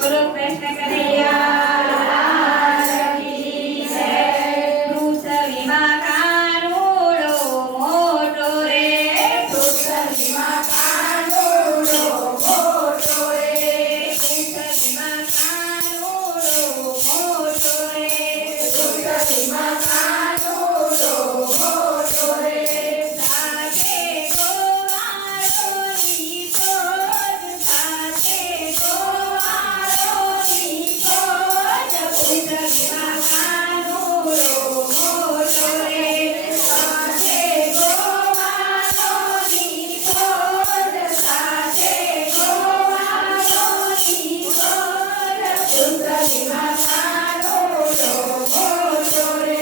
બોલો કૃષ્ણ કનૈયા કી જય. પૃથ્વીમાં કાનુડો મોટો રે, પૃથ્વીમાં કાનુડો મોટો રે, પૃથ્વીમાં કાનુડો મોટો રે, પૃથ્વીમાં કાનુડો મોટો રે. સાથે ગોવાળોની શોધ, સાથે ગોવાળોની શોધ, પૃથ્વીમાં કાનુડો મોટો રે, સાથે ગોવાળોની શોધ, સાથે ગોવાળોની શોધ, પૃથ્વીમાં કાનુડો મોટો રે.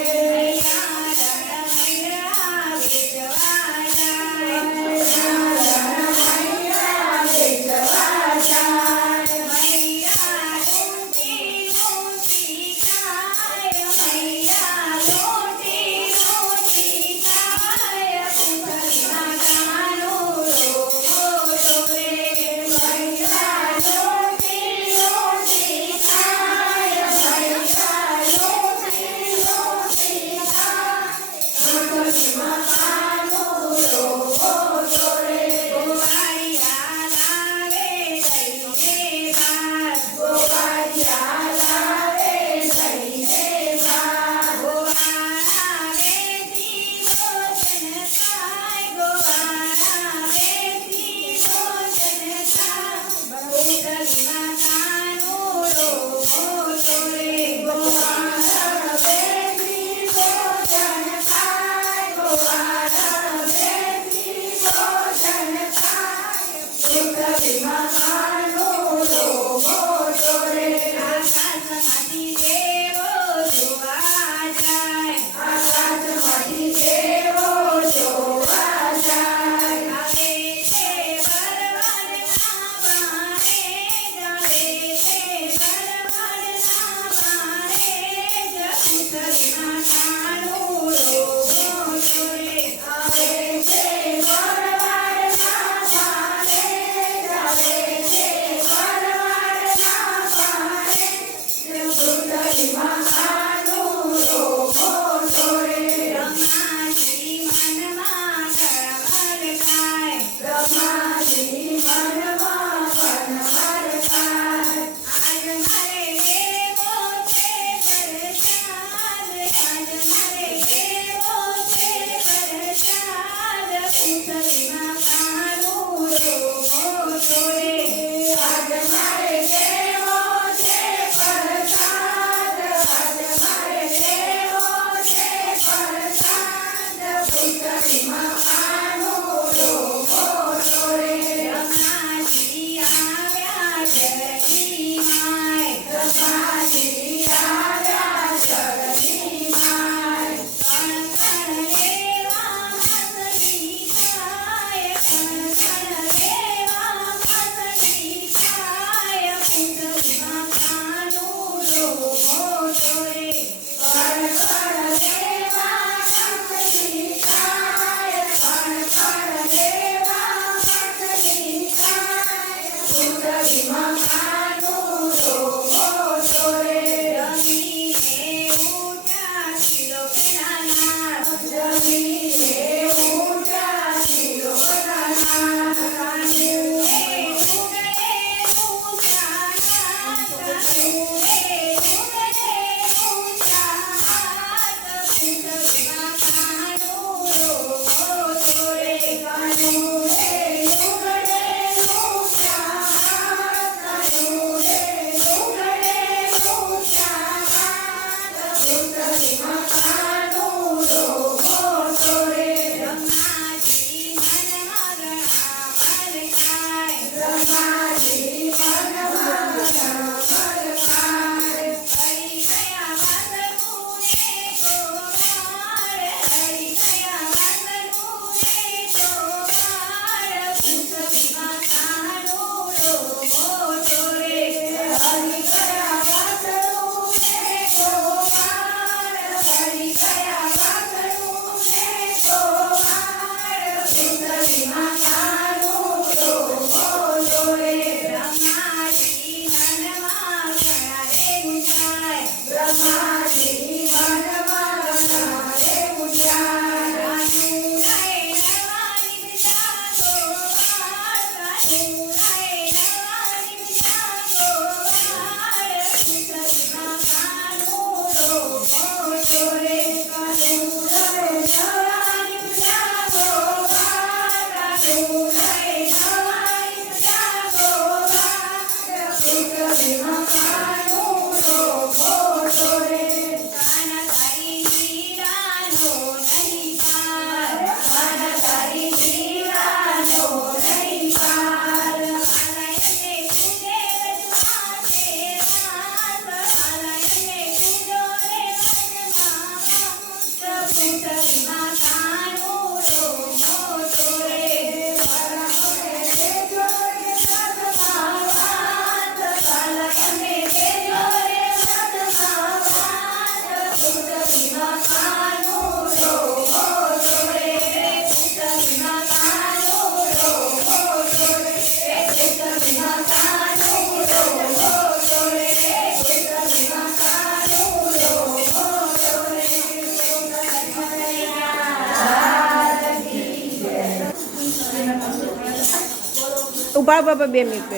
Mama. ભીમકાનો મોટો રે કાના તારી હીરાનો નહીં પાર કાના તારી હીરાનો નહીં પાર આલયને પૂજે રજવાશે રાત આલયને પૂજો રે મનમાં પ્રભુ ભીમકાનો મોટો રે અને દેજો રે વાતમાં વાત અને દેજો રે વાતમાં વાત પ્રભુ ભીમકાનો મોટો રે પ્રભુ ભીમકાનો મોટો રે પ્રભુ ભીમકાનો મોટો રે પ્રભુ ભીમકાનો મોટો રે ઊભા ઊભા 2 મિનિટ